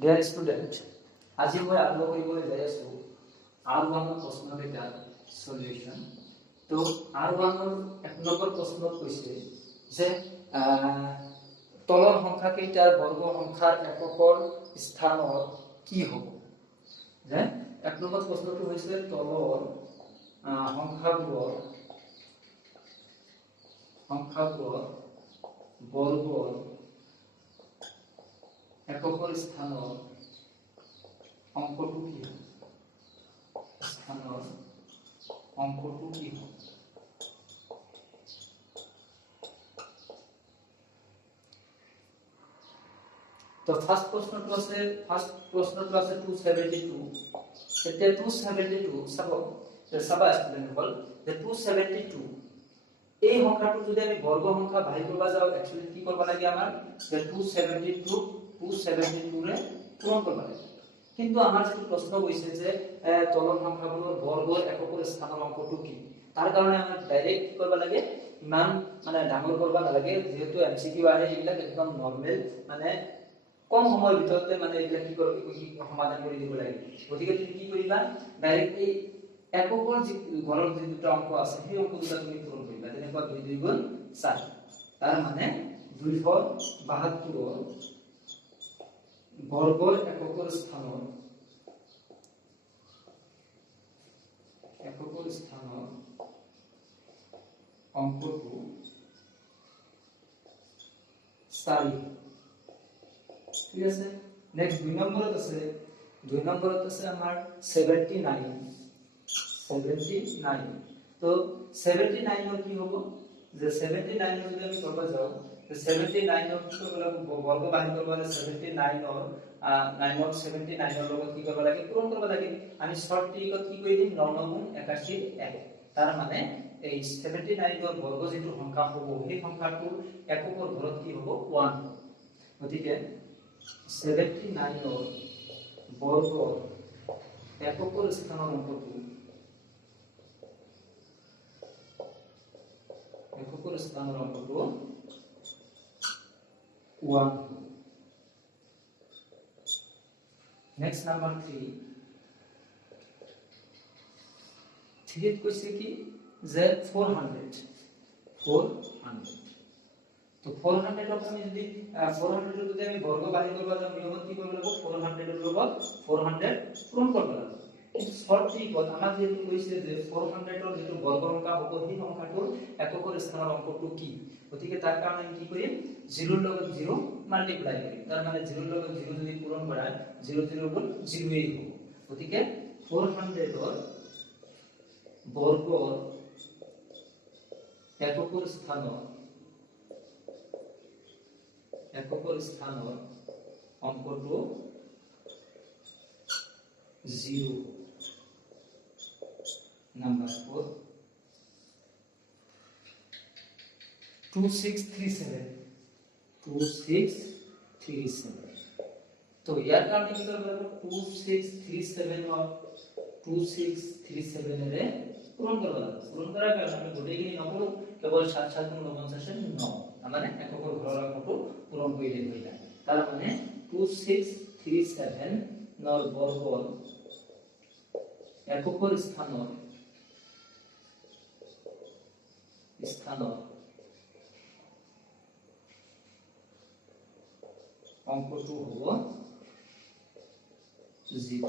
Dear student, আজি মই আৰম্ভ কৰিবলৈ যাই আছোঁ R1 প্ৰশ্নকেইটাৰ সলিউশন। তো R1 এক নম্বৰ প্ৰশ্নত কৈছে যে তলৰ সংখ্যা কেইটাৰ বৰ্গ সংখ্যাৰ এককৰ স্থানৰ কি হ'ব। যে এক নম্বৰ প্ৰশ্নটো হৈছে তলৰ সংখ্যাবোৰৰ বৰ্গৰ এককৰ স্থানৰ অংকটো কি হ'ব। তো ফার্স্ট প্রশ্নটো আছে 272। এতিয়া 272 চাবা স্টুডেন্ট হল যে 272 এই সংখ্যাটো যদি আমি বৰ্গ সংখ্যা ভাগ কৰিব যাও একচুয়ালি কি কৰিব লাগে আমাৰ যে 272 ৰে পূৰণ কৰিব লাগে। কিন্তু আমাৰ যেটো প্ৰশ্ন কৈছে যে তলৰ সংখ্যাবোৰৰ বৰ্গৰ এককৰ স্থানৰ অংকটো কি, তাৰ কাৰণে আমাৰ ডাইৰেক্ট কি কৰিব লাগে, ইমান মানে ডাঙৰ কৰিব নালাগে, যেহেতু এমসিকিউ আহে এইবিলাক একদম নৰমাল মানে কম সময়ৰ ভিতৰতে মানে এইবিলাক কি সমাধান কৰি দিব লাগে। গতিকে তুমি কি কৰিবা, ডাইৰেক্ট এই এককৰ যি ঘৰৰ যে দুটা অংক আছে সেই অংক দুটা তুমি পূৰণ কৰিবা। তেনেকুৱা 2 2 গুণ 4, তাৰ মানে 272 বৰ্গৰ এককৰ স্থানৰ অংকটো 4। ঠিক আছে। নেক্সট 2 নম্বৰত আছে আমাৰ 79। তো 79 ৰ কি হ'ব যে 79 ৰ যদি আমি কৰিব যাও যে 79 ৰ কি কৰিব লাগিব, বৰ্গ বাহিৰ কৰিব লাগে। 79 ৰ 79 ৰ লগত কি কৰিব লাগে, পূৰণ কৰিব লাগে। আমি শৰ্ট ট্ৰিকত কি কৰি দিম, 9 9 গুণ 81 1, তাৰ মানে এই 79 ৰ বৰ্গ যেটো সংখ্যা হ'ব সেই সংখ্যাটো এককৰ ঘৰত কি হ'ব 1 হ'ব। গতিকে 79 ৰ বৰ্গৰ এককৰ স্থানৰ অংকটো 1। নেক্সট নাম্বার 3 কৈছে কি যে 400। তো 400 ক আমি যদি 400 ৰ যদি আমি বৰ্গ বাহিৰ কৰিব যাও নিয়মত কি কৰিব লাগিব, 400 ৰ লগত 400 পূৰণ কৰিব লাগিব। কিন্তু শৰ্ট ট্ৰিকত আমাক যেটো কৈছে যে 400 ৰ যেটো বৰ্গ সংখ্যা হ'ব সেই সংখ্যাটোৰ এককৰ স্থানৰ অংকটো কি। গতিকে তাৰ কাৰণে আমি কি কৰিম, 0 ৰ লগত 0 মাল্টিপ্লাই কৰিম। তাৰ মানে 0 ৰ লগত 0 যদি পূৰণ কৰা 0 0 গুণ 0 এই হ'ব। গতিকে 400 ৰ বৰ্গৰ এককৰ স্থানৰ অংকটো 0। নাম্বাৰ 4 2637। তো ইয়াৰ কাৰণে কি কৰিব লাগিব, 2637 এৰে পূৰণ কৰিব লাগিব। পূৰণ কৰাৰ কাৰণে আমি গোটেইখিনি নকৰো, কেৱল 7 7 গুণ 49 9, মানে এককৰ ঘৰৰ অংকটো পূৰণ কৰিলে হৈ যায়। তাৰ মানে 2637 ৰ বৰ্গৰ এককৰ স্থানৰ অংকটো হ'ব 0।